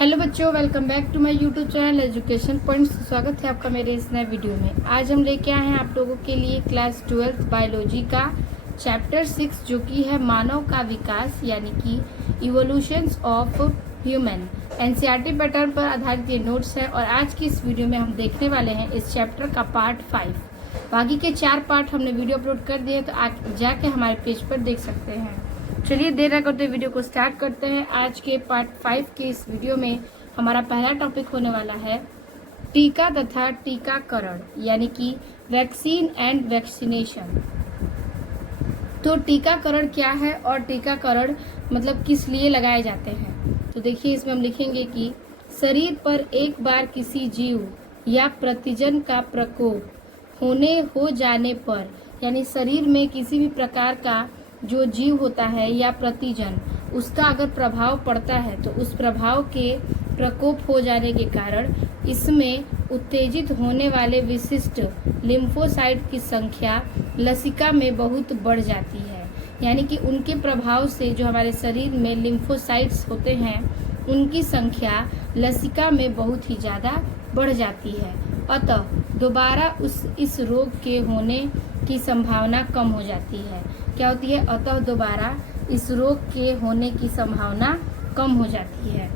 Hello बच्चों, welcome back to my YouTube channel education points. स्वागत है आपका मेरे इस नए वीडियो में। आज हम लेके आए हैं आप लोगों के लिए क्लास 12 बायोलॉजी का चैप्टर 6 जो कि है मानव का विकास यानी कि evolutions of human. NCERT pattern पर आधारित ये नोट्स है और आज की इस वीडियो में हम देखने वाले हैं इस चैप्टर का पार्ट 5। बाकी के 4 पार्ट हमने वीडियो अपलोड कर दिए, तो आप जाके हमारे पेज पर देख सकते हैं। चलिए देर न करते वीडियो को स्टार्ट करते हैं। आज के पार्ट 5 के इस वीडियो में हमारा पहला टॉपिक होने वाला है टीका तथा टीकाकरण यानी कि वैक्सीन एंड वैक्सीनेशन। तो टीकाकरण क्या है और टीकाकरण मतलब किस लिए लगाए जाते हैं। तो देखिए इसमें हम लिखेंगे कि शरीर पर एक बार किसी जीव या प्रतिजन का प्रकोप हो जाने पर यानी शरीर में किसी भी प्रकार का जो जीव होता है या प्रतिजन उसका अगर प्रभाव पड़ता है तो उस प्रभाव के प्रकोप हो जाने के कारण इसमें उत्तेजित होने वाले विशिष्ट लिम्फोसाइट की संख्या लसिका में बहुत बढ़ जाती है। यानी कि उनके प्रभाव से जो हमारे शरीर में लिम्फोसाइट्स होते हैं उनकी संख्या लसिका में बहुत ही ज़्यादा बढ़ जाती है। अतः दोबारा इस रोग के होने की संभावना कम हो जाती है। क्या होती है? अतः दोबारा इस रोग के होने की संभावना कम हो जाती है।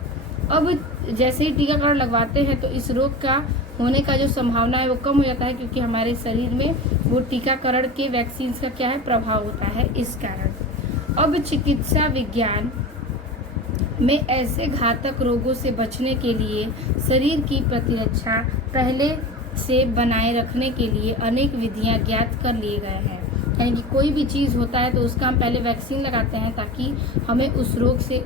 अब जैसे ही टीकाकरण लगवाते हैं तो इस रोग का होने का जो संभावना है वो कम हो जाता है, क्योंकि हमारे शरीर में वो टीकाकरण के वैक्सीन का क्या है प्रभाव होता है इस कारण। अब चिकित्सा विज्ञान में ऐसे घातक रोगों से बचने के लिए शरीर की प्रतिरक्षा पहले से बनाए रखने के लिए अनेक विधियां ज्ञात कर लिए गए हैं। यानी कि कोई भी चीज़ होता है तो उसका हम पहले वैक्सीन लगाते हैं ताकि हमें उस रोग से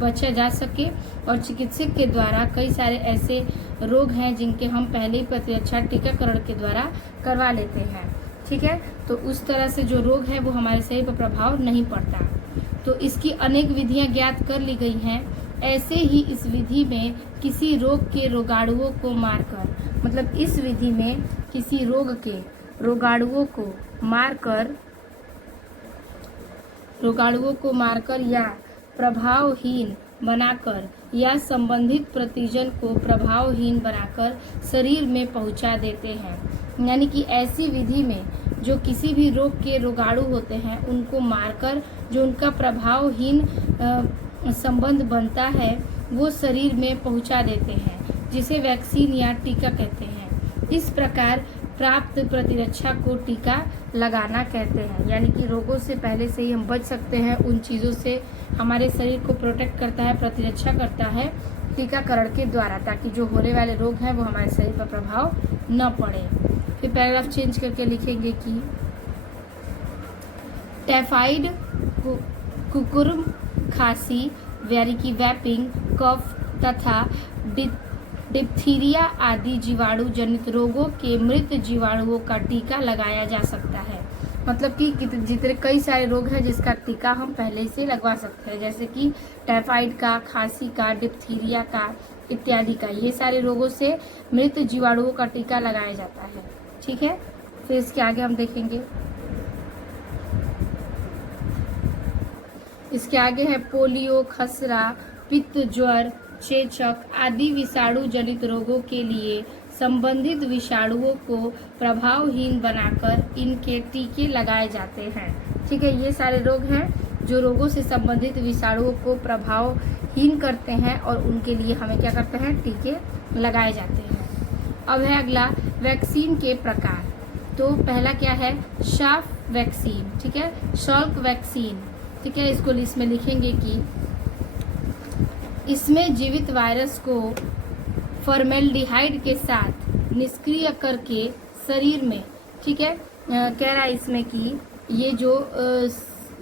बचा जा सके। और चिकित्सक के द्वारा कई सारे ऐसे रोग हैं जिनके हम पहले ही प्रतिरक्षा टीकाकरण के द्वारा करवा लेते हैं। ठीक है, तो उस तरह से जो रोग है वो हमारे शरीर पर प्रभाव नहीं पड़ता। तो इसकी अनेक विधियां ज्ञात कर ली गई हैं। ऐसे ही इस विधि में किसी रोग के रोगाणुओं को मारकर मतलब इस विधि में किसी रोग के रोगाणुओं को मारकर या प्रभावहीन बनाकर या संबंधित प्रतिजन को प्रभावहीन बनाकर शरीर में पहुंचा देते हैं। यानी कि ऐसी विधि में जो किसी भी रोग के रोगाणु होते हैं उनको मारकर जो उनका प्रभावहीन संबंध बनता है वो शरीर में पहुंचा देते हैं, जिसे वैक्सीन या टीका कहते हैं। इस प्रकार प्राप्त प्रतिरक्षा को टीका लगाना कहते हैं। यानी कि रोगों से पहले से ही हम बच सकते हैं, उन चीज़ों से हमारे शरीर को प्रोटेक्ट करता है, प्रतिरक्षा करता है टीकाकरण के द्वारा, ताकि जो होने वाले रोग हैं वो हमारे शरीर पर प्रभाव न पड़े। फिर पैराग्राफ चेंज करके लिखेंगे कि टाइफाइड, कुकुरम, खांसी यानी कि वैपिंग, कफ तथा डिप्थीरिया आदि जीवाणु जनित रोगों के मृत जीवाणुओं का टीका लगाया जा सकता है। मतलब कि जितने कई सारे रोग हैं जिसका टीका हम पहले से लगवा सकते हैं, जैसे कि टाइफाइड का, खांसी का, डिप्थीरिया का इत्यादि का। ये सारे रोगों से मृत जीवाणुओं का टीका लगाया जाता है। ठीक है, फिर इसके आगे हम देखेंगे। इसके आगे है पोलियो, खसरा, पित्त, ज्वर, चेचक आदि विषाणु जनित रोगों के लिए संबंधित विषाणुओं को प्रभावहीन बनाकर इनके टीके लगाए जाते हैं। ठीक है, ये सारे रोग हैं जो रोगों से संबंधित विषाणुओं को प्रभावहीन करते हैं और उनके लिए हमें क्या करते हैं टीके लगाए जाते हैं। अब है अगला वैक्सीन के प्रकार। तो पहला क्या है? Shaft vaccine. ठीक है, शल्क वैक्सीन। ठीक है, इसको इसमें लिखेंगे कि इसमें जीवित वायरस को फॉर्मेल्डिहाइड के साथ निष्क्रिय करके शरीर में, ठीक है, कह रहा है इसमें कि ये जो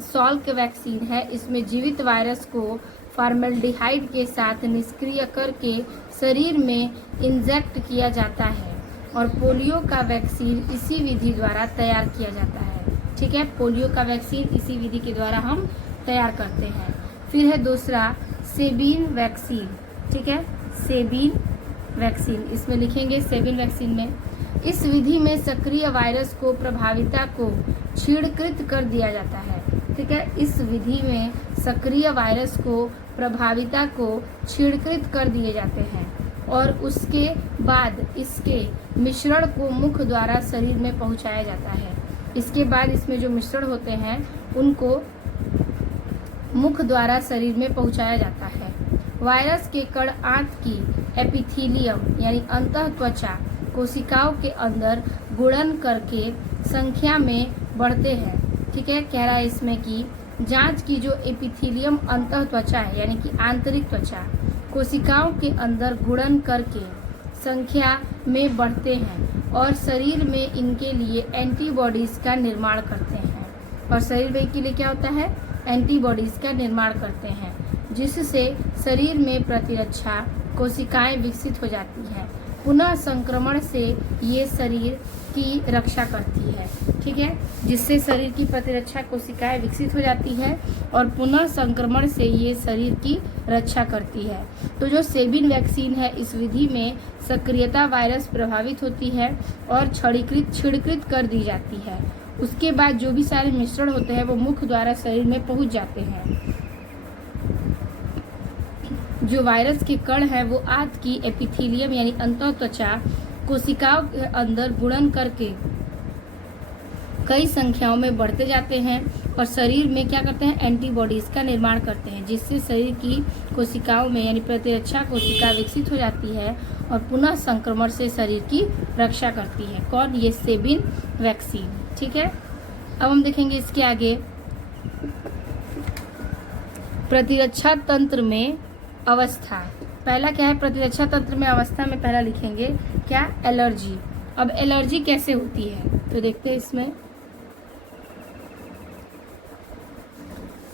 सॉल्क वैक्सीन है इसमें जीवित वायरस को फॉर्मेल्डिहाइड के साथ निष्क्रिय करके शरीर में इंजेक्ट किया जाता है। और पोलियो का वैक्सीन इसी विधि द्वारा तैयार किया जाता है। ठीक है, पोलियो का वैक्सीन इसी विधि के द्वारा हम तैयार करते हैं। फिर है दूसरा सेबीन वैक्सीन। ठीक है, सेबीन वैक्सीन इसमें लिखेंगे सेबीन वैक्सीन में इस विधि में सक्रिय वायरस को प्रभाविता को क्षीणकृत कर दिया जाता है। ठीक है। इस विधि में सक्रिय वायरस को प्रभाविता को छिड़कृत कर दिए जाते हैं और उसके बाद इसके मिश्रण को मुख द्वारा शरीर में पहुंचाया जाता है। इसके बाद इसमें जो मिश्रण होते हैं उनको मुख द्वारा शरीर में पहुंचाया जाता है। वायरस के कण आंत की एपिथीलियम यानी अंतः त्वचा कोशिकाओं के अंदर गुणन करके संख्या में बढ़ते हैं। ठीक है, कह रहा है इसमें कि जांच की जो एपिथीलियम अंतः त्वचा है यानी कि आंतरिक त्वचा कोशिकाओं के अंदर गुणन करके संख्या में बढ़ते हैं और शरीर में इनके लिए एंटीबॉडीज का निर्माण करते हैं। और शरीर में के लिए क्या होता है? एंटीबॉडीज का निर्माण करते हैं, जिससे शरीर में प्रतिरक्षा कोशिकाएं विकसित हो जाती हैं। पुनः संक्रमण से ये शरीर की रक्षा करती है। ठीक है, जिससे शरीर की प्रतिरक्षा कोशिकाएं विकसित हो जाती है और पुनः संक्रमण से ये शरीर की रक्षा करती है। तो जो सेबिन वैक्सीन है, इस विधि में सक्रियता वायरस प्रभावित होती है और छिड़कृत कर दी जाती है। उसके बाद जो भी सारे मिश्रण होते हैं वो मुख द्वारा शरीर में पहुंच जाते हैं। जो वायरस के कण है वो आंत की एपिथीलियम यानी अंतः त्वचा कोशिकाओं के अंदर गुणन करके कई संख्याओं में बढ़ते जाते हैं और शरीर में क्या करते हैं? एंटीबॉडीज का निर्माण करते हैं, जिससे शरीर की कोशिकाओं में यानी प्रतिरक्षा कोशिका विकसित हो जाती है और पुनः संक्रमण से शरीर की रक्षा करती है। कौन? ये सेबिन वैक्सीन। ठीक है, अब हम देखेंगे इसके आगे प्रतिरक्षा तंत्र में अवस्था। पहला क्या है? प्रतिरक्षा तंत्र में अवस्था में पहला लिखेंगे क्या? एलर्जी। अब एलर्जी कैसे होती है तो देखते हैं इसमें।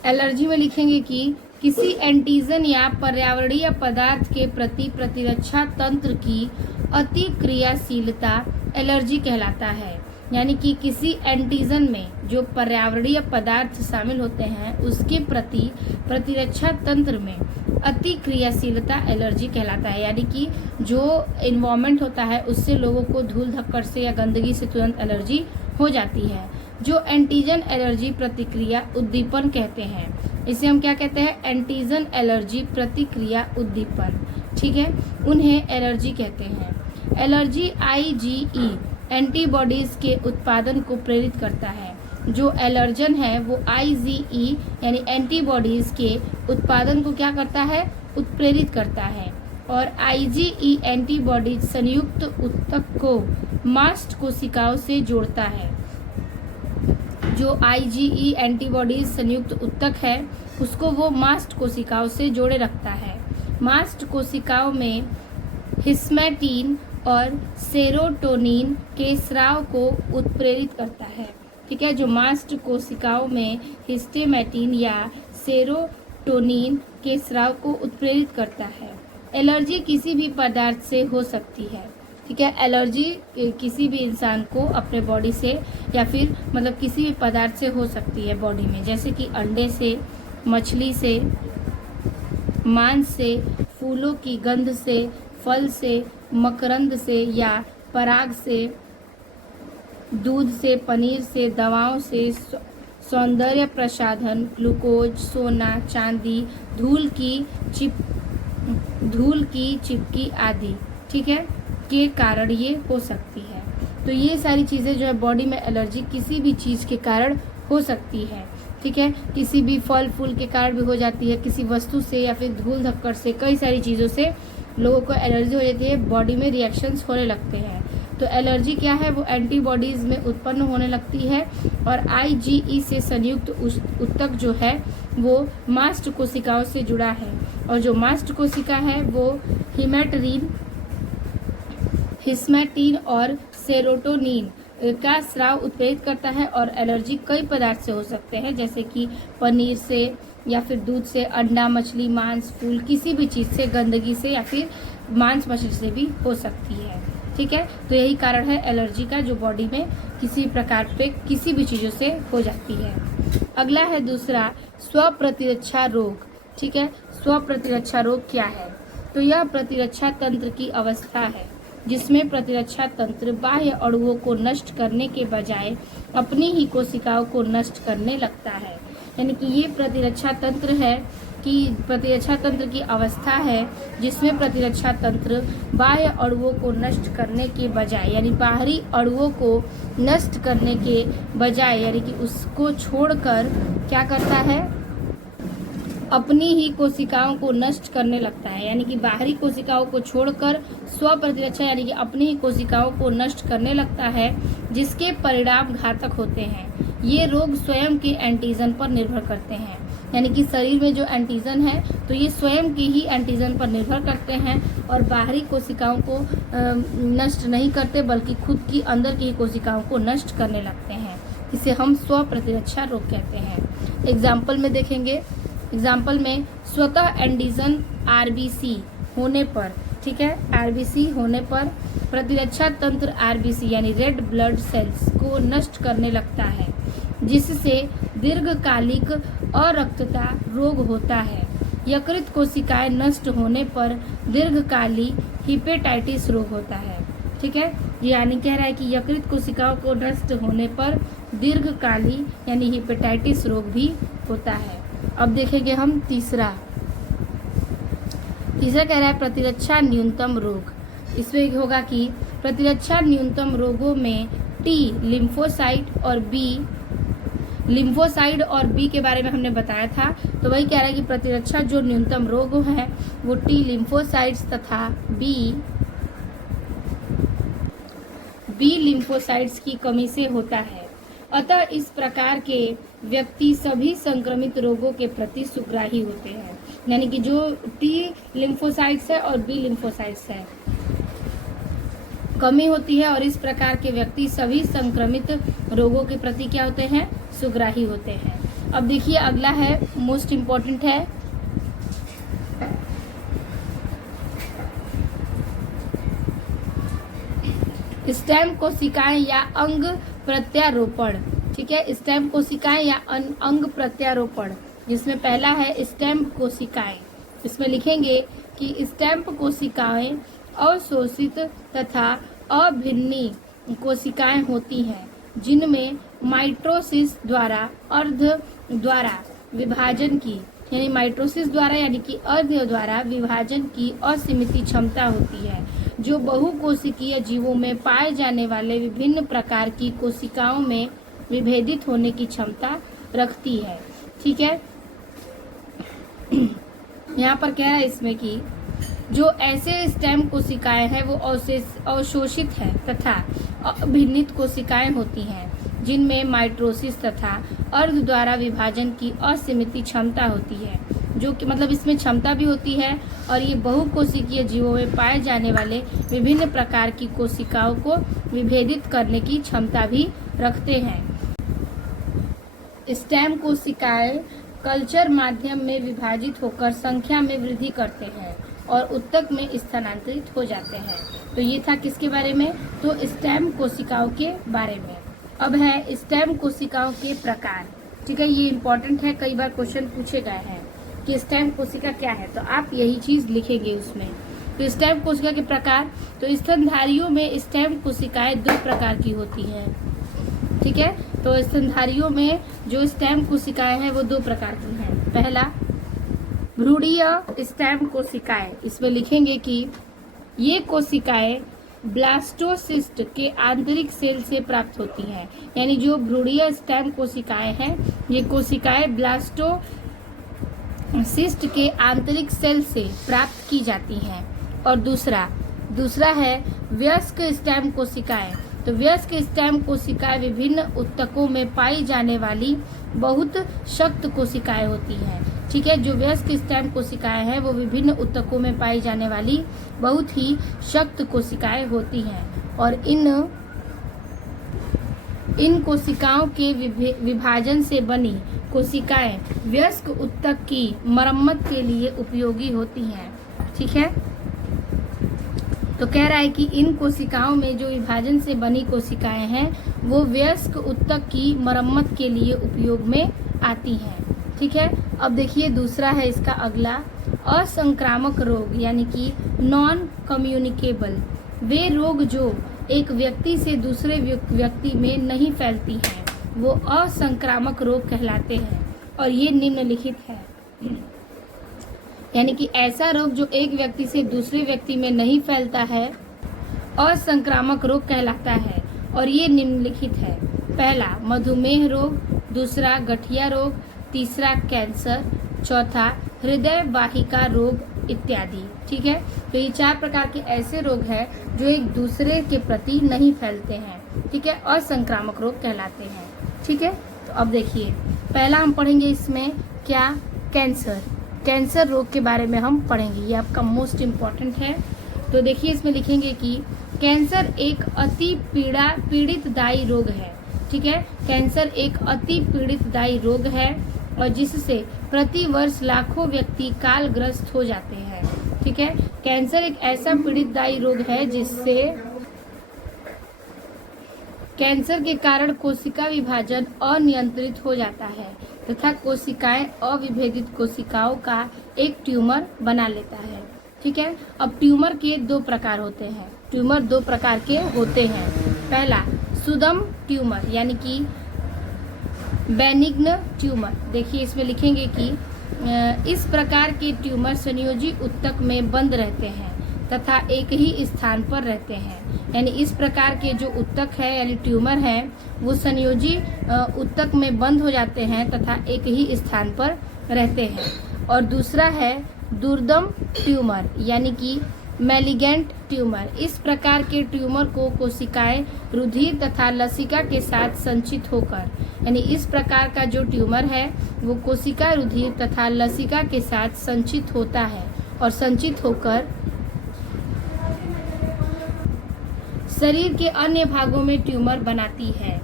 एलर्जी में लिखेंगे कि किसी एंटीजन या पर्यावरणीय पदार्थ के प्रति प्रतिरक्षा तंत्र की अतिक्रियाशीलता एलर्जी कहलाता है। यानी कि किसी एंटीजन में जो पर्यावरणीय पदार्थ शामिल होते हैं उसके प्रति प्रतिरक्षा तंत्र में अतिक्रियाशीलता एलर्जी कहलाता है। यानी कि जो इन्वायरमेंट होता है उससे लोगों को धूल धक्कड़ से या गंदगी से तुरंत एलर्जी हो जाती है, जो एंटीजन एलर्जी प्रतिक्रिया उद्दीपन कहते हैं। इसे हम क्या कहते हैं? एंटीजन एलर्जी प्रतिक्रिया उद्दीपन। ठीक है, उन्हें एलर्जी कहते हैं। एलर्जी IgE एंटीबॉडीज के उत्पादन को प्रेरित करता है। जो एलर्जन है वो IgE यानी एंटीबॉडीज के उत्पादन को क्या करता है? उत्प्रेरित करता है। और IgE एंटीबॉडीज संयुक्त उत्तक को मास्ट कोशिकाओं से जोड़ता है। जो IgE एंटीबॉडीज संयुक्त उत्तक है उसको वो मास्ट कोशिकाओं से जोड़े रखता है। मास्ट कोशिकाओं में हिस्मैटीन और सेरोटोनिन के स्राव को उत्प्रेरित करता है। ठीक है, जो मास्ट कोशिकाओं में हिस्टेमैटिन या सेरोटोनिन के स्राव को उत्प्रेरित करता है। एलर्जी किसी भी पदार्थ से हो सकती है। ठीक है, एलर्जी किसी भी इंसान को अपने बॉडी से या फिर मतलब किसी भी पदार्थ से हो सकती है बॉडी में, जैसे कि अंडे से, मछली से, मांस से, फूलों की गंध से, फल से, मकरंद से या पराग से, दूध से, पनीर से, दवाओं से, सौंदर्य प्रसाधन, ग्लूकोज, सोना, चांदी, धूल की चिपकी आदि, ठीक है, के कारण ये हो सकती है। तो ये सारी चीज़ें जो है बॉडी में एलर्जी किसी भी चीज़ के कारण हो सकती है। ठीक है, किसी भी फल फूल के कारण भी हो जाती है, किसी वस्तु से या फिर धूल धक्कड़ से, कई सारी चीज़ों से लोगों को एलर्जी हो जाती है, बॉडी में रिएक्शंस होने लगते हैं। तो एलर्जी क्या है? वो एंटीबॉडीज में उत्पन्न होने लगती है और IgE से संयुक्त उत्तक जो है वो मास्ट कोशिकाओं से जुड़ा है और जो मास्ट कोशिका है वो हिस्मैटिन और सेरोटोनिन का स्राव उत्प्रेरित करता है। और एलर्जी कई पदार्थ से हो सकते हैं, जैसे कि पनीर से या फिर दूध से, अंडा, मछली, मांस, फूल, किसी भी चीज़ से, गंदगी से या फिर मांस मछली से भी हो सकती है। ठीक है, तो यही कारण है एलर्जी का, जो बॉडी में किसी प्रकार पे किसी भी चीज़ों से हो जाती है। अगला है दूसरा, स्व प्रतिरक्षा रोग। ठीक है, स्व प्रतिरक्षा रोग क्या है? तो यह प्रतिरक्षा तंत्र की अवस्था है जिसमें प्रतिरक्षा तंत्र बाह्य अणुओं को नष्ट करने के बजाय अपनी ही कोशिकाओं को नष्ट करने लगता है। यानी कि ये प्रतिरक्षा तंत्र है कि प्रतिरक्षा तंत्र की अवस्था है जिसमें प्रतिरक्षा तंत्र बाह्य अणुओं को नष्ट करने के बजाय, यानी बाहरी अणुओं को नष्ट करने के बजाय, यानी कि उसको छोड़कर क्या करता है, अपनी ही कोशिकाओं को नष्ट करने लगता है। यानी कि बाहरी कोशिकाओं को छोड़कर स्व प्रतिरक्षा यानी कि अपनी ही कोशिकाओं को नष्ट करने लगता है, जिसके परिणाम घातक होते हैं। ये रोग स्वयं के एंटीजन पर निर्भर करते हैं, यानी कि शरीर में जो एंटीजन है तो ये स्वयं के ही एंटीजन पर निर्भर करते हैं और बाहरी कोशिकाओं को नष्ट नहीं करते, बल्कि खुद की अंदर की कोशिकाओं को नष्ट करने लगते हैं। इसे हम स्व प्रतिरक्षा रोग कहते हैं। एग्जाम्पल में देखेंगे, एग्जाम्पल में स्वतः एंटीजन आरबीसी होने पर, ठीक है, आरबीसी होने पर प्रतिरक्षा तंत्र आरबीसी यानी रेड ब्लड सेल्स को नष्ट करने लगता है, जिससे दीर्घकालिक अरक्तता रोग होता है। यकृत कोशिकाएं नष्ट होने पर दीर्घकालिक हिपेटाइटिस रोग होता है। ठीक है, यानी कह रहा है कि यकृत कोशिकाओं को नष्ट होने पर दीर्घकालिक यानी हिपेटाइटिस रोग भी होता है। अब देखेंगे हम तीसरा कह रहा है प्रतिरक्षा न्यूनतम रोग। इसमें होगा कि प्रतिरक्षा न्यूनतम रोगों में टी लिम्फोसाइड और बी के बारे में हमने बताया था, तो वही कह रहा है कि प्रतिरक्षा जो न्यूनतम रोग है वो टी लिम्फोसाइड्स तथा बी लिम्फोसाइड्स की कमी से होता है। अतः इस प्रकार के व्यक्ति सभी संक्रमित रोगों के प्रति सुग्राही होते हैं। यानी कि जो टी लिम्फोसाइट्स है और बी लिम्फोसाइट्स है कमी होती है, और इस प्रकार के व्यक्ति सभी संक्रमित रोगों के प्रति क्या होते हैं, सुग्राही होते हैं। अब देखिए अगला है, मोस्ट इम्पोर्टेंट है, स्टेम कोशिकाएं या अंग प्रत्यारोपण। ठीक है, स्टेम कोशिकाएं या अंग प्रत्यारोपण, जिसमें पहला है स्टेम कोशिकाएं। इसमें लिखेंगे कि स्टेम कोशिकाएं अवशोषित तथा अभिन्नी कोशिकाएं होती हैं, जिनमें माइटोसिस द्वारा अर्ध द्वारा विभाजन की, यानी माइटोसिस द्वारा यानी कि अर्ध द्वारा विभाजन की असीमित क्षमता होती है, जो बहुकोशिकीय जीवों में पाए जाने वाले विभिन्न प्रकार की कोशिकाओं में विभेदित होने की क्षमता रखती है। ठीक है, यहाँ पर क्या है इसमें कि जो ऐसे स्टेम कोशिकाएं हैं वो अवशोषित है तथा अभिन्नित कोशिकाएं होती हैं, जिनमें माइटोसिस तथा अर्ध द्वारा विभाजन की असीमित क्षमता होती है, जो कि मतलब इसमें क्षमता भी होती है, और ये बहुकोशिकीय जीवों में पाए जाने वाले विभिन्न प्रकार की कोशिकाओं को विभेदित करने की क्षमता भी रखते हैं। स्टेम कोशिकाएं कल्चर माध्यम में विभाजित होकर संख्या में वृद्धि करते हैं और ऊतक में स्थानांतरित हो जाते हैं। तो ये था किसके बारे में, तो स्टेम कोशिकाओं के बारे में। अब है स्टेम कोशिकाओं के प्रकार। ठीक है, ये इम्पोर्टेंट है, कई बार क्वेश्चन पूछे गए हैं कि स्टेम कोशिका क्या है, तो आप यही चीज लिखेंगे उसमें। तो स्टेम कोशिका के प्रकार, तो स्तनधारियों में स्टेम कोशिकाएं दो प्रकार की होती हैं। ठीक है, तो स्तनधारियों में जो स्टेम कोशिकाएं हैं वो दो प्रकार की हैं। पहला भ्रूणीय स्टेम कोशिकाएं, इसमें लिखेंगे कि ये कोशिकाएं ब्लास्टोसिस्ट के आंतरिक सेल से प्राप्त होती हैं। यानी जो भ्रूणीय स्टेम कोशिकाएं हैं ये कोशिकाएं ब्लास्टोसिस्ट के आंतरिक सेल से प्राप्त की जाती हैं। और दूसरा है वयस्क स्टेम कोशिकाएं। तो वयस्क स्टेम कोशिकाएं विभिन्न ऊतकों में पाई जाने वाली बहुत शक्त कोशिकाएं होती हैं। ठीक है, जो वयस्क स्टेम कोशिकाएं हैं वो विभिन्न ऊतकों में पाई जाने वाली बहुत ही शक्त कोशिकाएं होती हैं, और इन कोशिकाओं के विभाजन से बनी कोशिकाएं वयस्क ऊतक की मरम्मत के लिए उपयोगी होती हैं। ठीक है, तो कह रहा है कि इन कोशिकाओं में जो विभाजन से बनी कोशिकाएं हैं वो वयस्क ऊतक की मरम्मत के लिए उपयोग में आती हैं। ठीक है, अब देखिए दूसरा है इसका अगला, असंक्रामक रोग यानी कि नॉन कम्युनिकेबल। वे रोग जो एक व्यक्ति से दूसरे व्यक्ति में नहीं फैलती हैं वो असंक्रामक रोग कहलाते हैं। और ये निम्नलिखित है। यानी कि ऐसा रोग जो एक व्यक्ति से दूसरे व्यक्ति में नहीं फैलता है असंक्रामक रोग कहलाता है और ये निम्नलिखित है। पहला मधुमेह रोग, दूसरा गठिया रोग, तीसरा कैंसर, चौथा हृदय वाहिका रोग इत्यादि। ठीक है, तो ये 4 प्रकार के ऐसे रोग हैं जो एक दूसरे के प्रति नहीं फैलते हैं। ठीक है, असंक्रामक रोग कहलाते हैं। ठीक है, तो अब देखिए पहला हम पढ़ेंगे इसमें क्या, कैंसर। कैंसर रोग के बारे में हम पढ़ेंगे, ये आपका मोस्ट इम्पॉर्टेंट है। तो देखिए इसमें लिखेंगे कि कैंसर एक अति पीड़ितदायी रोग है। ठीक है, कैंसर एक अति पीड़ितदायी रोग है और जिससे प्रति वर्ष लाखों व्यक्ति कालग्रस्त हो जाते हैं। ठीक है, कैंसर एक ऐसा पीड़ितदायी रोग है जिससे कैंसर के कारण कोशिका विभाजन अनियंत्रित हो जाता है तथा कोशिकाएं अविभेदित कोशिकाओं का एक ट्यूमर बना लेता है। ठीक है, अब ट्यूमर के 2 प्रकार होते हैं। ट्यूमर 2 प्रकार के होते हैं। पहला सुदम ट्यूमर यानी कि बेनिग्न ट्यूमर। देखिए इसमें लिखेंगे कि इस प्रकार के ट्यूमर संयोजी ऊतक में बंद रहते हैं तथा एक ही स्थान पर रहते हैं। यानी इस प्रकार के जो ऊतक है यानी ट्यूमर है वो संयोजी ऊतक में बंद हो जाते हैं तथा एक ही स्थान पर रहते हैं। और दूसरा है दुर्दम ट्यूमर यानी कि मैलिगेंट ट्यूमर। इस प्रकार के ट्यूमर को कोशिकाएं रुधिर तथा लसिका के साथ संचित होकर, यानी इस प्रकार का जो ट्यूमर है वो कोशिका रुधिर तथा लसिका के साथ संचित होता है और संचित होकर शरीर के अन्य भागों में ट्यूमर बनाती है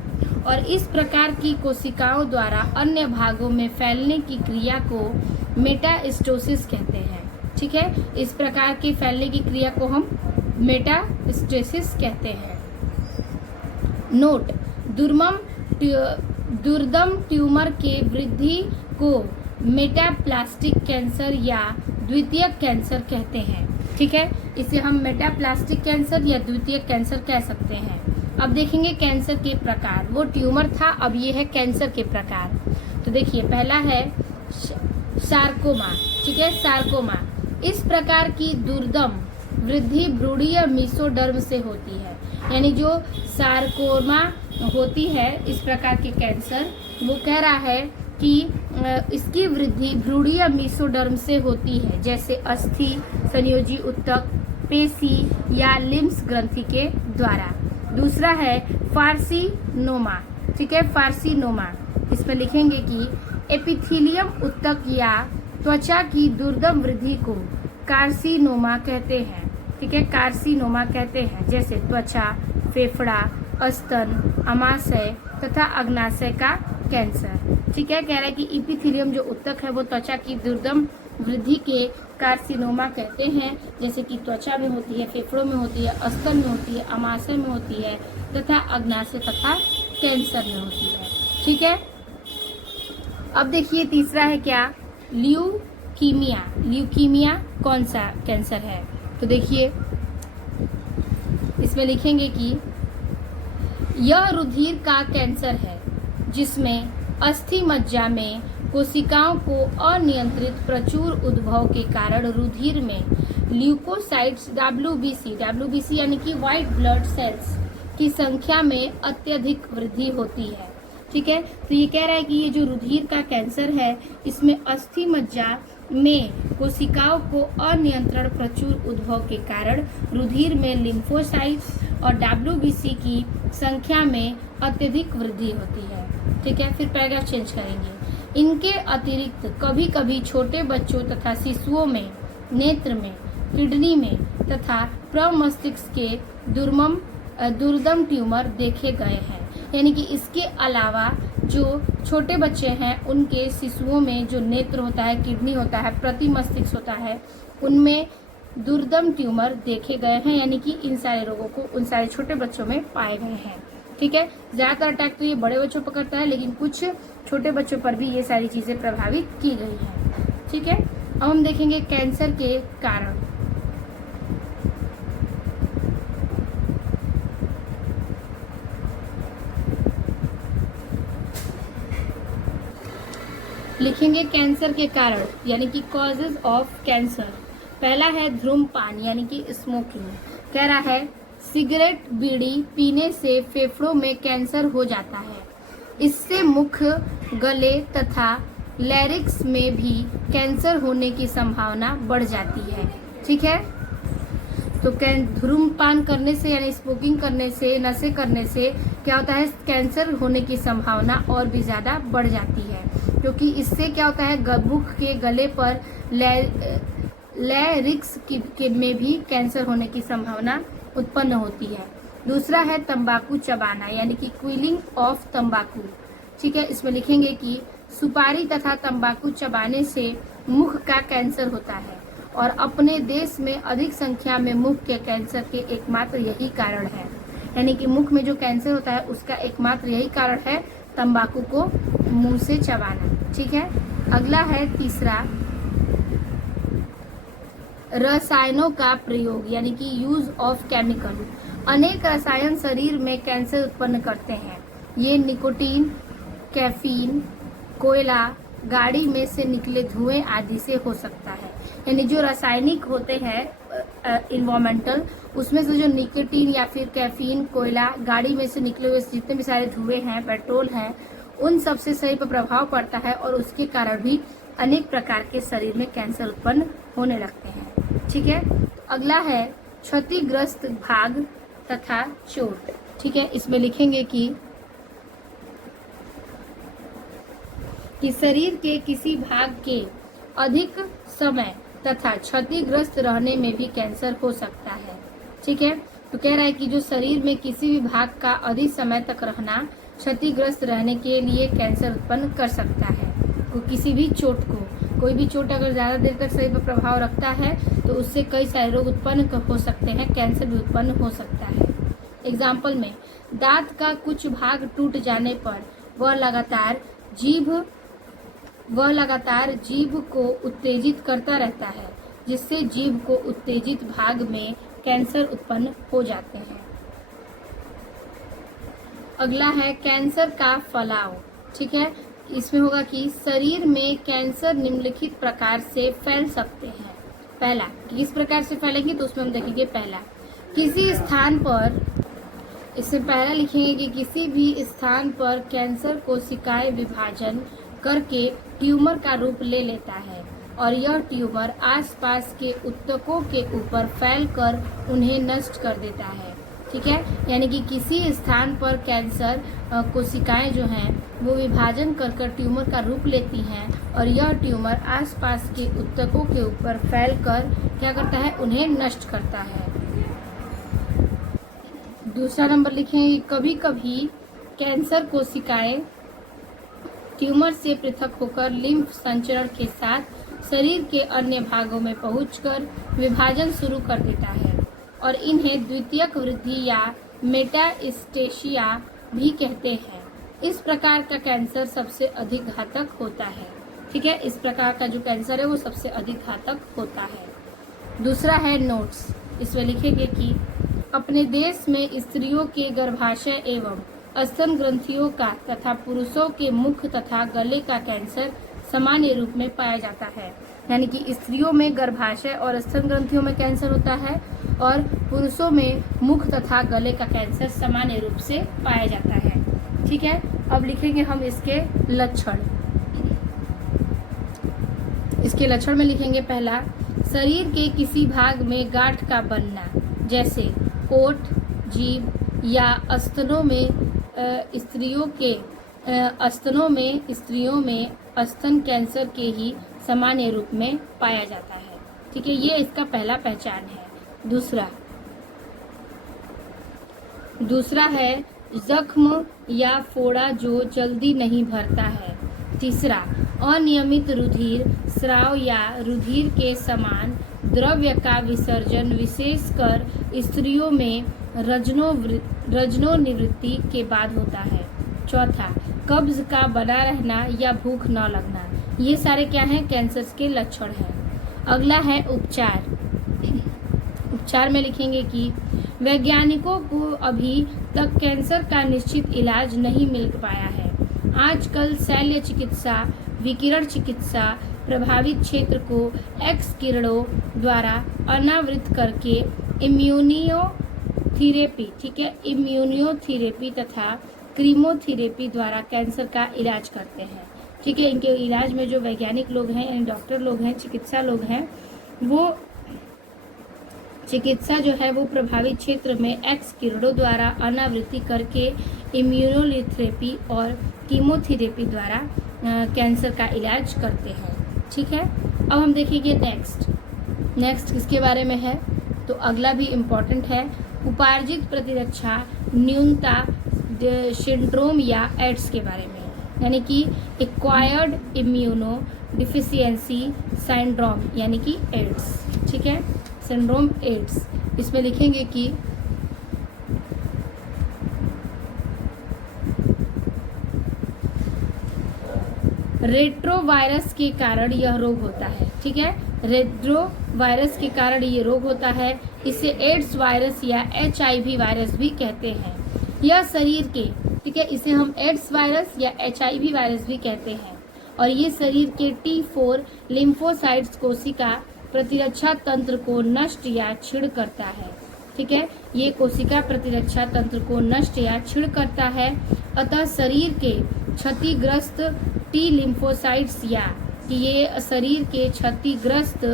और इस प्रकार की कोशिकाओं द्वारा अन्य भागों में फैलने की क्रिया को मेटास्टेसिस कहते हैं। ठीक है, इस प्रकार की फैलने की क्रिया को हम मेटास्टेसिस कहते हैं। नोट, दुर्दम ट्यूमर के वृद्धि को मेटाप्लास्टिक कैंसर या द्वितीयक कैंसर कहते हैं। ठीक है, इसे हम मेटाप्लास्टिक कैंसर या द्वितीयक कैंसर कह सकते हैं। अब देखेंगे कैंसर के प्रकार। वो ट्यूमर था, अब ये है कैंसर के प्रकार। तो देखिए पहला है सार्कोमा। ठीक है, सार्कोमा इस प्रकार की दुर्दम वृद्धि भ्रूणीय मेसोडर्म से होती है। यानी जो सार्कोमा होती है इस प्रकार के कैंसर, वो कह रहा है कि इसकी वृद्धि भ्रूणीय मेसोडर्म से होती है, जैसे अस्थि, संयोजी ऊतक, पेशी या लिम्स ग्रंथि के द्वारा। दूसरा है फार्सिनोमा। ठीक है, फार्सिनोमा इसमें लिखेंगे कि एपिथेलियम ऊतक या त्वचा की दुर्दम वृद्धि को कार्सिनोमा कहते हैं। ठीक है, कार्सिनोमा कहते हैं, जैसे त्वचा, फेफड़ा, स्तन, अमाशय तथा अग्नाशय का कैंसर। ठीक है, कह रहा है कि एपिथेलियम जो ऊतक है वो त्वचा की दुर्दम वृद्धि के कार्सिनोमा कहते हैं, जैसे कि त्वचा में होती है, फेफड़ों में होती है, स्तन में होती है, अमाशय में होती है तथा अग्नाशय तथा कैंसर में होती है। ठीक है, अब देखिए तीसरा है क्या, ल्यूकीमिया। ल्यूकीमिया कौन सा कैंसर है? तो देखिए इसमें लिखेंगे कि यह रुधिर का कैंसर है जिसमें अस्थि मज्जा में कोशिकाओं को अनियंत्रित प्रचुर उद्भव के कारण रुधिर में ल्यूकोसाइट्स WBC यानी कि व्हाइट ब्लड सेल्स की संख्या में अत्यधिक वृद्धि होती है। ठीक है, तो ये कह रहा है कि ये जो रुधिर का कैंसर है इसमें अस्थि मज्जा में कोशिकाओं को अनियंत्रण प्रचुर उद्भव के कारण रुधिर में लिम्फोसाइट्स और WBC की संख्या में अत्यधिक वृद्धि होती है। ठीक है, फिर पैराग्राफ चेंज करेंगे। इनके अतिरिक्त कभी कभी छोटे बच्चों तथा शिशुओं में नेत्र में, किडनी में तथा प्रमस्तिष्क के दुर्दम ट्यूमर देखे गए हैं। यानी कि इसके अलावा जो छोटे बच्चे हैं उनके शिशुओं में जो नेत्र होता है, किडनी होता है, प्रतिमस्तिष्क होता है, उनमें दुर्दम ट्यूमर देखे गए हैं। यानी कि इन सारे रोगों को उन सारे छोटे बच्चों में पाए गए हैं। ठीक है, ज्यादातर अटैक तो ये बड़े बच्चों पर करता है, लेकिन कुछ छोटे बच्चों पर भी ये सारी चीजें प्रभावित की गई हैं। ठीक है, अब हम देखेंगे कैंसर के कारण। लिखेंगे कैंसर के कारण यानी कि कॉजेज ऑफ कैंसर। पहला है धूम्रपान यानी कि स्मोकिंग। कह रहा है सिगरेट बीड़ी पीने से फेफड़ों में कैंसर हो जाता है। इससे मुख, गले तथा लैरिक्स में भी कैंसर होने की संभावना बढ़ जाती है। ठीक है, तो धूम्रपान करने से यानी स्मोकिंग करने से, नशे करने से क्या होता है, कैंसर होने की संभावना और भी ज़्यादा बढ़ जाती है, क्योंकि इससे क्या होता है मुख के गले पर लैरिक्स में भी कैंसर होने की संभावना उत्पन्न होती है। दूसरा है तंबाकू चबाना यानी कि क्विलिंग ऑफ तंबाकू। ठीक है, इसमें लिखेंगे कि सुपारी तथा तंबाकू चबाने से मुख का कैंसर होता है और अपने देश में अधिक संख्या में मुख के कैंसर के एकमात्र यही कारण है। यानी कि मुख में जो कैंसर होता है उसका एकमात्र यही कारण है तंबाकू को मुंह से चबाना। ठीक है, अगला है तीसरा रसायनों का प्रयोग यानी कि यूज ऑफ केमिकल। अनेक रसायन शरीर में कैंसर उत्पन्न करते हैं। ये निकोटीन, कैफीन, कोयला, गाड़ी में से निकले धुएं आदि से हो सकता है। यानी जो रासायनिक होते हैं इन्वायरमेंटल, उसमें से जो निकोटीन या फिर कैफीन, कोयला, गाड़ी में से निकले हुए जितने भी सारे धुएं हैं, पेट्रोल हैं, उन सब से शरीर पर प्रभाव पड़ता है और उसके कारण भी अनेक प्रकार के शरीर में कैंसर उत्पन्न होने लगते हैं। ठीक है, अगला है क्षतिग्रस्त भाग तथा चोट। ठीक है, इसमें लिखेंगे कि शरीर के किसी भाग के अधिक समय तथा क्षतिग्रस्त रहने में भी कैंसर हो सकता है। ठीक है, तो कह रहा है कि जो शरीर में किसी भी भाग का अधिक समय तक रहना क्षतिग्रस्त रहने के लिए कैंसर उत्पन्न कर सकता है। तो किसी भी चोट को, कोई भी चोट अगर ज़्यादा देर तक शरीर पर प्रभाव रखता है तो उससे कई सारे रोग उत्पन्न हो सकते हैं, कैंसर भी उत्पन्न हो सकता है। एग्जाम्पल में दांत का कुछ भाग टूट जाने पर वह लगातार जीभ को उत्तेजित करता रहता है, जिससे जीभ को उत्तेजित भाग में कैंसर उत्पन्न हो जाते हैं। अगला है कैंसर का फैलाव। ठीक है, इसमें होगा कि शरीर में कैंसर निम्नलिखित प्रकार से फैल सकते हैं। पहला, किस प्रकार से फैलेंगे तो उसमें हम देखेंगे। पहला, किसी स्थान पर, इससे पहला लिखेंगे कि किसी भी स्थान पर कैंसर कोशिकाएं विभाजन करके ट्यूमर का रूप ले लेता है और यह ट्यूमर आसपास के ऊतकों के ऊपर फैलकर उन्हें नष्ट कर देता है। ठीक है, यानी कि किसी स्थान पर कैंसर कोशिकाएं जो हैं वो विभाजन कर ट्यूमर का रूप लेती हैं और यह ट्यूमर आसपास के ऊतकों के ऊपर फैलकर क्या करता है, उन्हें नष्ट करता है। दूसरा नंबर लिखेंगे, कभी कभी कैंसर कोशिकाएं ट्यूमर से पृथक होकर लिम्फ संचरण के साथ शरीर के अन्य भागों में पहुंचकर विभाजन शुरू कर देता है और इन्हें द्वितीयक वृद्धि या मेटास्टेशिया भी कहते हैं। इस प्रकार का कैंसर सबसे अधिक घातक होता है। ठीक है, इस प्रकार का जो कैंसर है वो सबसे अधिक घातक होता है। दूसरा है नोट्स। इसमें लिखेंगे कि अपने देश में स्त्रियों के गर्भाशय एवं स्तन ग्रंथियों का तथा पुरुषों के मुख तथा गले का कैंसर सामान्य रूप में पाया जाता है। यानी कि स्त्रियों में गर्भाशय और स्तन ग्रंथियों में कैंसर होता है और पुरुषों में मुख तथा गले का कैंसर सामान्य रूप से पाया जाता है। ठीक है, अब लिखेंगे हम इसके लक्षण। इसके लक्षण में लिखेंगे, पहला, शरीर के किसी भाग में गांठ का बनना, जैसे ओठ, जीभ या स्तनों में स्तन कैंसर के ही सामान्य रूप में पाया जाता है। ठीक है, ये इसका पहला पहचान है। दूसरा है जख्म या फोड़ा जो जल्दी नहीं भरता है। तीसरा, अनियमित रुधिर स्राव या रुधिर के समान द्रव्य का विसर्जन, विशेषकर स्त्रियों में रजनोनिवृत्ति के बाद होता है। चौथा, कब्ज का बना रहना या भूख न लगना। ये सारे क्या हैं, कैंसर के लक्षण हैं। अगला है उपचार। उपचार में लिखेंगे कि वैज्ञानिकों को अभी तक कैंसर का निश्चित इलाज नहीं मिल पाया है। आजकल शल्य चिकित्सा विकिरण चिकित्सा प्रभावित क्षेत्र को एक्स किरणों द्वारा अनावृत करके इम्यूनियोथेरेपी, ठीक है, इम्यूनियोथेरेपी तथा क्रीमोथेरेपी द्वारा कैंसर का इलाज करते हैं। ठीक है, इनके इलाज में जो वैज्ञानिक लोग हैं यानी डॉक्टर लोग हैं, चिकित्सा लोग हैं, वो चिकित्सा जो है वो प्रभावित क्षेत्र में एक्स किरणों द्वारा अनावृत्ति करके इम्यूनोथेरेपी और कीमोथेरेपी द्वारा कैंसर का इलाज करते हैं। ठीक है, अब हम देखेंगे नेक्स्ट किसके बारे में है, तो अगला भी इम्पोर्टेंट है, उपार्जित प्रतिरक्षा न्यूनता सिंड्रोम या एड्स के बारे में, यानी कि एक्वायर्ड इम्यूनो डिफिशियंसी सिंड्रोम यानी कि एड्स। ठीक है, सिंड्रोम एड्स, इसमें लिखेंगे कि रेट्रोवायरस के कारण यह रोग होता है। ठीक है, रेट्रोवायरस के कारण ये रोग होता है। इसे एड्स वायरस या HIV वायरस भी कहते हैं। यह शरीर के, ठीक है, इसे हम एड्स वायरस या HIV वायरस भी कहते हैं, और ये शरीर के T4 लिम्फोसाइट्स कोशिका प्रतिरक्षा तंत्र को नष्ट या क्षीण करता है। ठीक है, ये कोशिका प्रतिरक्षा तंत्र को नष्ट या क्षीण करता है। अतः शरीर के क्षतिग्रस्त टी लिम्फोसाइट्स या कि ये शरीर के क्षतिग्रस्त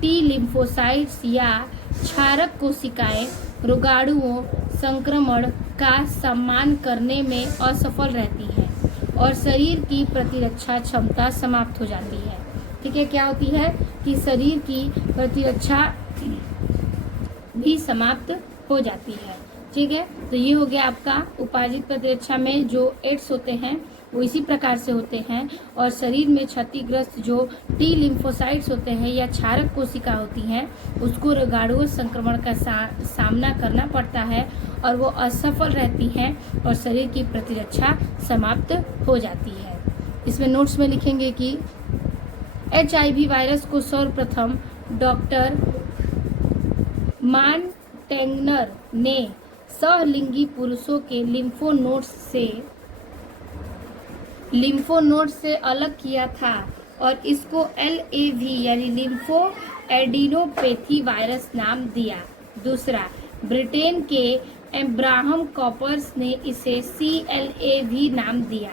टी लिम्फोसाइट्स या क्षारक कोशिकाएं रोगाणुओं संक्रमण का सम्मान करने में असफल रहती हैं और शरीर की प्रतिरक्षा क्षमता समाप्त हो जाती है। ठीक है, क्या होती है कि शरीर की प्रतिरक्षा भी समाप्त हो जाती है। ठीक है, तो ये हो गया आपका उपार्जित प्रतिरक्षा में जो एड्स होते हैं वो इसी प्रकार से होते हैं, और शरीर में क्षतिग्रस्त जो टी लिम्फोसाइट्स होते हैं या क्षारक कोशिका होती हैं उसको रोगाणु संक्रमण का सामना करना पड़ता है और वो असफल रहती हैं और शरीर की प्रतिरक्षा समाप्त हो जाती है। इसमें नोट्स में लिखेंगे कि HIV वायरस को सर्वप्रथम डॉक्टर मानटेंगनर ने सहलिंगी पुरुषों के लिम्फोनोड से अलग किया था और इसको LAV यानी लिम्फो एडिनोपैथी वायरस नाम दिया। दूसरा, ब्रिटेन के एब्राहम कॉपर्स ने इसे CLAV नाम दिया।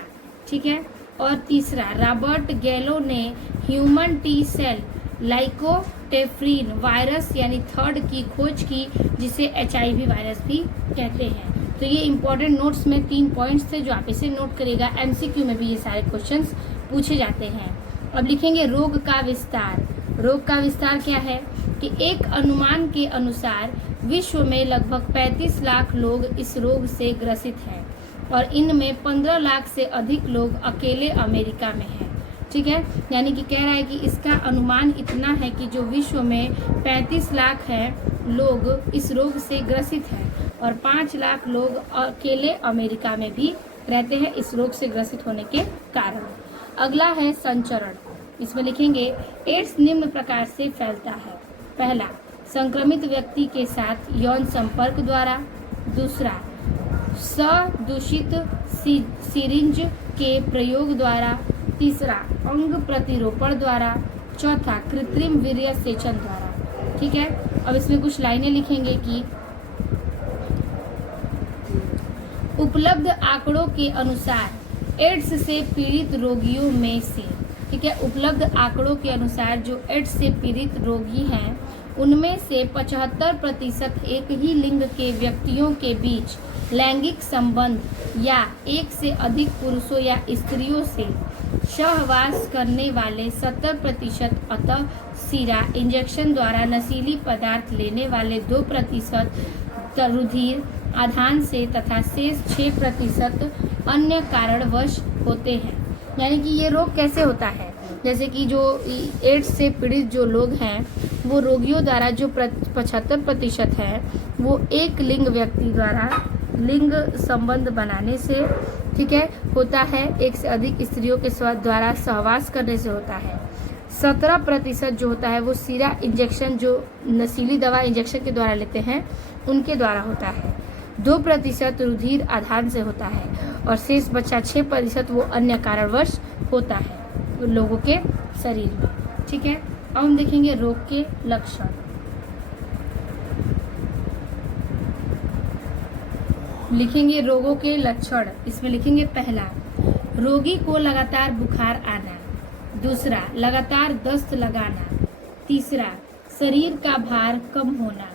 ठीक है, और तीसरा, रॉबर्ट गैलो ने ह्यूमन टी सेल लाइकोटेफ्रिन वायरस यानी थर्ड की खोज की, जिसे HIV वायरस भी कहते हैं। तो ये इंपॉर्टेंट नोट्स में 3 पॉइंट्स थे जो आप इसे नोट करिएगा। MCQ में भी ये सारे क्वेश्चंस पूछे जाते हैं। अब लिखेंगे रोग का विस्तार। रोग का विस्तार क्या है कि एक अनुमान के अनुसार विश्व में लगभग 35 लाख लोग इस रोग से ग्रसित हैं और इनमें 15 लाख से अधिक लोग अकेले अमेरिका में हैं। ठीक है, यानी कि कह रहा है कि इसका अनुमान इतना है कि जो विश्व में 35 लाख हैं लोग इस रोग से ग्रसित हैं और 5 लाख लोग अकेले अमेरिका में भी रहते हैं इस रोग से ग्रसित होने के कारण। अगला है संचरण। इसमें लिखेंगे एड्स निम्न प्रकार से फैलता है। पहला, संक्रमित व्यक्ति के साथ यौन संपर्क द्वारा। दूसरा, सदूषित सिरिंज के प्रयोग द्वारा। तीसरा, अंग प्रतिरोपण द्वारा। चौथा, कृत्रिम वीर्य सेचन द्वारा। ठीक है, अब इसमें कुछ लाइनें लिखेंगे कि उपलब्ध आंकड़ों के अनुसार एड्स से पीड़ित रोगियों में से, ठीक है, उपलब्ध आंकड़ों के अनुसार जो एड्स से पीड़ित रोगी हैं उनमें से 75% एक ही लिंग के व्यक्तियों के बीच लैंगिक संबंध या एक से अधिक पुरुषों या स्त्रियों से सहवास करने वाले 70%, अतः सीरा इंजेक्शन द्वारा नशीली पदार्थ लेने वाले 2% रुधिर आधान से तथा शेष 6% अन्य कारणवश होते हैं। यानी कि ये रोग कैसे होता है, जैसे कि जो एड्स से पीड़ित जो लोग हैं वो रोगियों द्वारा जो 75% है वो एक लिंग व्यक्ति द्वारा लिंग संबंध बनाने से, ठीक है, होता है, एक से अधिक स्त्रियों के द्वारा सहवास करने से होता है। 17% जो होता है वो सीरा इंजेक्शन जो नशीली दवा इंजेक्शन के द्वारा लेते हैं उनके द्वारा होता है। 2% रुधिर आधान से होता है और शेष बचा 6% वो अन्य कारणवश होता है। लोगों के शरीर में। ठीक है, अब हम देखेंगे रोग के लक्षण। लिखेंगे रोगों के लक्षण। इसमें लिखेंगे पहला, रोगी को लगातार बुखार आना। दूसरा, लगातार दस्त लगाना। तीसरा, शरीर का भार कम होना।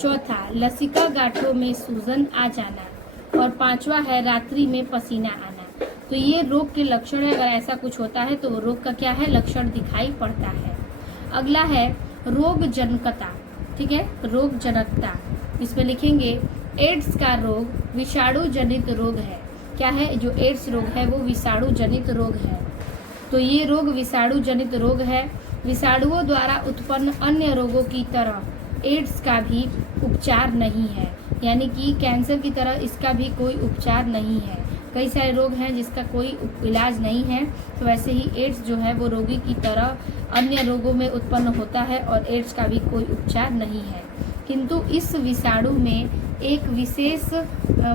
चौथा, लसिका गांठों में सूजन आ जाना। और पांचवा है रात्रि में पसीना आना। तो ये रोग के लक्षण है। अगर ऐसा कुछ होता है तो वो रोग का क्या है, लक्षण दिखाई पड़ता है। अगला है रोग जनकता। ठीक है, रोग जनकता। इसमें लिखेंगे एड्स का रोग विषाणु जनित रोग है। क्या है, जो एड्स रोग है वो विषाणु जनित रोग है। तो ये रोग विषाणु जनित रोग है। विषाणुओं द्वारा उत्पन्न अन्य रोगों की तरह एड्स का भी उपचार नहीं है, यानी कि कैंसर की तरह इसका भी कोई उपचार नहीं है। कई सारे रोग हैं जिसका कोई इलाज नहीं है, तो वैसे ही एड्स जो है वो रोगी की तरह अन्य रोगों में उत्पन्न होता है और एड्स का भी कोई उपचार नहीं है। किंतु इस विषाणु में एक विशेष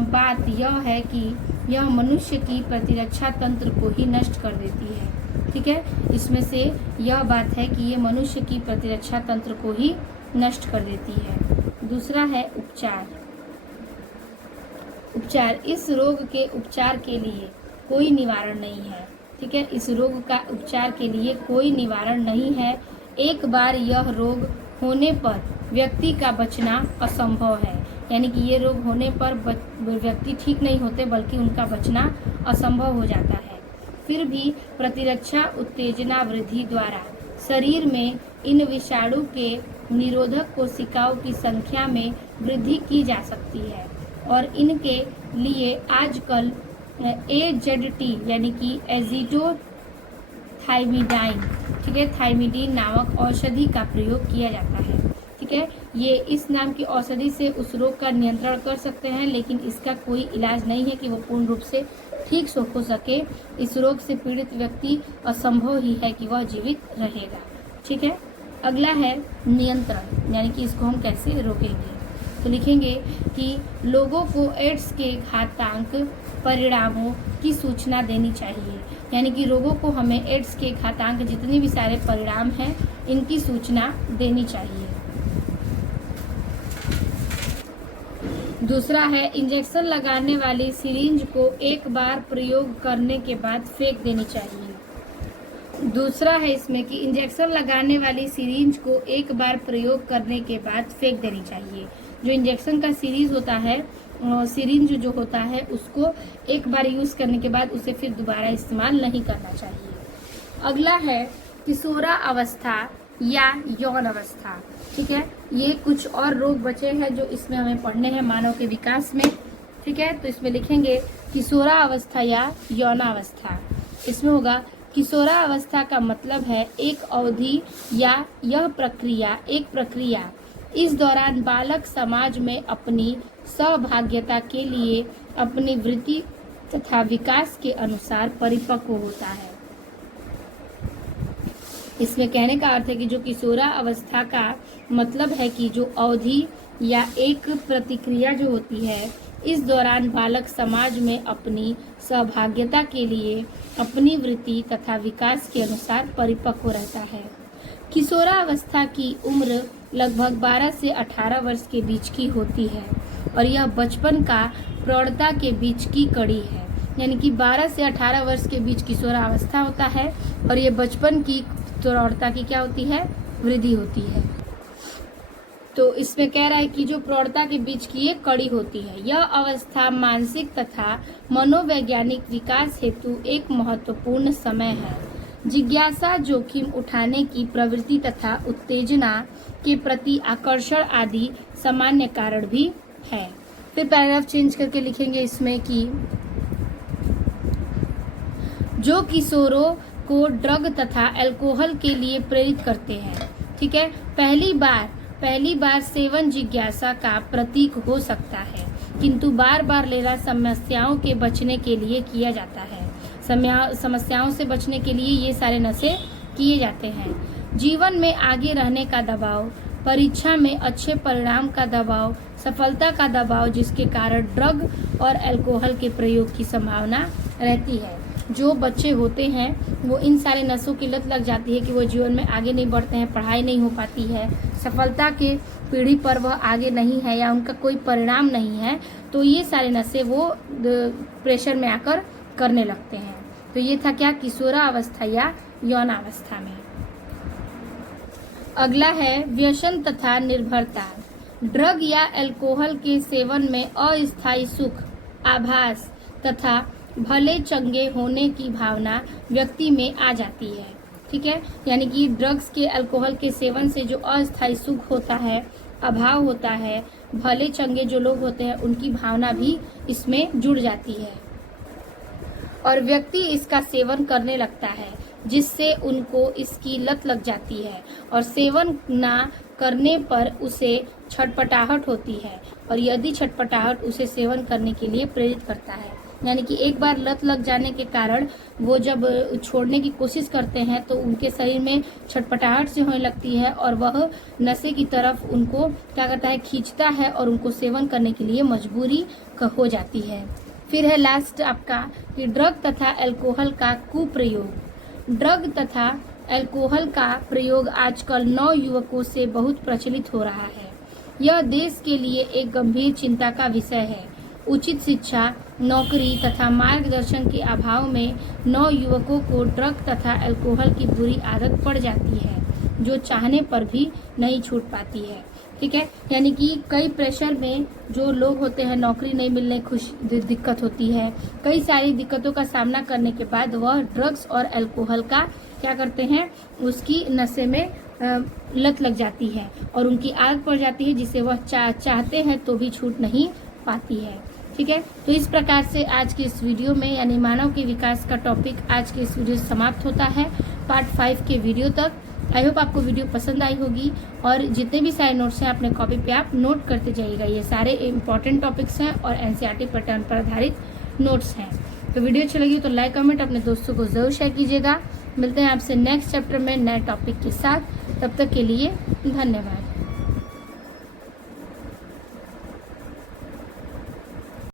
बात यह है कि यह मनुष्य की प्रतिरक्षा तंत्र को ही नष्ट कर देती है। ठीक है, इसमें से यह बात है कि ये मनुष्य की प्रतिरक्षा तंत्र को ही नष्ट कर देती है। दूसरा है उपचार। उपचार, इस रोग के उपचार के लिए कोई निवारण नहीं है। ठीक है, इस रोग का उपचार के लिए कोई निवारण नहीं है। एक बार यह रोग होने पर व्यक्ति का बचना असंभव है, यानी कि ये रोग होने पर व्यक्ति ठीक नहीं होते बल्कि उनका बचना असंभव हो जाता है। फिर भी प्रतिरक्षा उत्तेजना वृद्धि द्वारा शरीर में इन विषाणु के निरोधक कोशिकाओं की संख्या में वृद्धि की जा सकती है और इनके लिए आजकल AZT यानी कि एजिडोथाइमिडाइन, ठीक है, थाइमिडीन नामक औषधि का प्रयोग किया जाता है। ठीक है, ये इस नाम की औषधि से उस रोग का नियंत्रण कर सकते हैं, लेकिन इसका कोई इलाज नहीं है कि वो पूर्ण रूप से ठीक हो सके। इस रोग से पीड़ित व्यक्ति असंभव ही है कि वह जीवित रहेगा। ठीक है, अगला है नियंत्रण, यानी कि इसको हम कैसे रोकेंगे। तो लिखेंगे कि लोगों को एड्स के घातक परिणामों की सूचना देनी चाहिए, यानी कि लोगों को हमें एड्स के घातक जितने भी सारे परिणाम हैं इनकी सूचना देनी चाहिए। दूसरा है इंजेक्शन लगाने वाली सिरिंज को एक बार प्रयोग करने के बाद फेंक देनी चाहिए। दूसरा है इसमें कि इंजेक्शन लगाने वाली सिरिंज को एक बार प्रयोग करने के बाद फेंक देनी चाहिए। जो इंजेक्शन का सीरीज होता है, सिरिंज जो होता है, उसको एक बार यूज करने के बाद उसे फिर दोबारा इस्तेमाल नहीं करना चाहिए। अगला है किशोरा अवस्था या यौन अवस्था। ठीक है, ये कुछ और रोग बचे हैं जो इसमें हमें पढ़ने हैं मानव के विकास में। ठीक है, तो इसमें लिखेंगे किशोरा अवस्था या यौनावस्था। इसमें होगा किशोरा अवस्था का मतलब है एक अवधि या यह प्रक्रिया, एक प्रक्रिया इस दौरान बालक समाज में अपनी सहभागिता के लिए अपनी वृत्ति तथा विकास के अनुसार परिपक्व होता है। इसमें कहने का अर्थ है कि जो किशोरा अवस्था का मतलब है कि जो अवधि या एक प्रतिक्रिया जो होती है, इस दौरान बालक समाज में अपनी सहभागिता के लिए अपनी वृत्ति तथा विकास के अनुसार परिपक्व रहता है। किशोरा अवस्था की उम्र लगभग 12 से 18 वर्ष के बीच की होती है और यह बचपन का प्रौढ़ता के बीच की कड़ी है, यानी कि 12 से 18 वर्ष के बीच किशोरा अवस्था होता है और ये बचपन की प्रौढ़ता की क्या होती है, वृद्धि होती है। तो इसमें कह रहा है कि जो प्रौढ़ता के बीच की ये कड़ी होती है, यह अवस्था मानसिक तथा मनोवैज्ञानिक विकास हेतु एक महत्वपूर्ण समय है। जिज्ञासा, जोखिम उठाने की प्रवृत्ति तथा उत्तेजना के प्रति आकर्षण आदि सामान्य कारण भी है। फिर पैराग्राफ चेंज करके लिखेंगे इसमें कि जो किशोरों को ड्रग तथा अल्कोहल के लिए प्रेरित करते हैं। ठीक है, पहली बार सेवन जिज्ञासा का प्रतीक हो सकता है, किंतु बार बार लेना समस्याओं के बचने के लिए किया जाता है। समस्याओं से बचने के लिए ये सारे नशे किए जाते हैं। जीवन में आगे रहने का दबाव, परीक्षा में अच्छे परिणाम का दबाव, सफलता का दबाव, जिसके कारण ड्रग और अल्कोहल के प्रयोग की संभावना रहती है। जो बच्चे होते हैं वो इन सारे नशों की लत लग जाती है कि वो जीवन में आगे नहीं बढ़ते हैं, पढ़ाई नहीं हो पाती है, सफलता के पीढ़ी पर वह आगे नहीं है या उनका कोई परिणाम नहीं है, तो ये सारे नशे वो प्रेशर में आकर करने लगते हैं। तो ये था क्या, किशोरावस्था या यौनावस्था में। अगला है व्यसन तथा निर्भरता। ड्रग या अल्कोहल के सेवन में अस्थायी सुख, आभास तथा भले चंगे होने की भावना व्यक्ति में आ जाती है। ठीक है, यानी कि ड्रग्स के अल्कोहल के सेवन से जो अस्थायी सुख होता है, अभाव होता है, भले चंगे जो लोग होते हैं उनकी भावना भी इसमें जुड़ जाती है और व्यक्ति इसका सेवन करने लगता है, जिससे उनको इसकी लत लग जाती है और सेवन ना करने पर उसे छटपटाहट होती है और यदि छटपटाहट उसे सेवन करने के लिए प्रेरित करता है। यानी कि एक बार लत लग जाने के कारण वो जब छोड़ने की कोशिश करते हैं तो उनके शरीर में छटपटाहट से होने लगती है और वह नशे की तरफ उनको क्या करता है, खींचता है और उनको सेवन करने के लिए मजबूरी हो जाती है। फिर है लास्ट आपका कि ड्रग तथा अल्कोहल का कुप्रयोग। ड्रग तथा अल्कोहल का प्रयोग आजकल नवयुवकों से बहुत प्रचलित हो रहा है। यह देश के लिए एक गंभीर चिंता का विषय है। उचित शिक्षा, नौकरी तथा मार्गदर्शन के अभाव में नवयुवकों को ड्रग तथा अल्कोहल की बुरी आदत पड़ जाती है, जो चाहने पर भी नहीं छूट पाती है। ठीक है, यानी कि कई प्रेशर में जो लोग होते हैं, नौकरी नहीं मिलने दिक्कत होती है, कई सारी दिक्कतों का सामना करने के बाद वह ड्रग्स और अल्कोहल का क्या करते हैं, उसकी नशे में लत लग जाती है और उनकी आदत पड़ जाती है, जिसे वह चाहते हैं तो भी छूट नहीं पाती है। ठीक है, तो इस प्रकार से आज के इस वीडियो में यानी मानव के विकास का टॉपिक आज के इस वीडियो से समाप्त होता है पार्ट 5 के वीडियो तक। आई होप आपको वीडियो पसंद आई होगी और जितने भी सारे नोट्स हैं अपने कॉपी पे आप नोट करते जाइएगा। ये सारे इंपॉर्टेंट टॉपिक्स हैं और एनसीईआरटी पैटर्न पर आधारित नोट्स हैं। तो वीडियो अच्छी लगी तो लाइक कमेंट अपने दोस्तों को जरूर शेयर कीजिएगा। मिलते हैं आपसे नेक्स्ट चैप्टर में नए टॉपिक के साथ। तब तक के लिए धन्यवाद।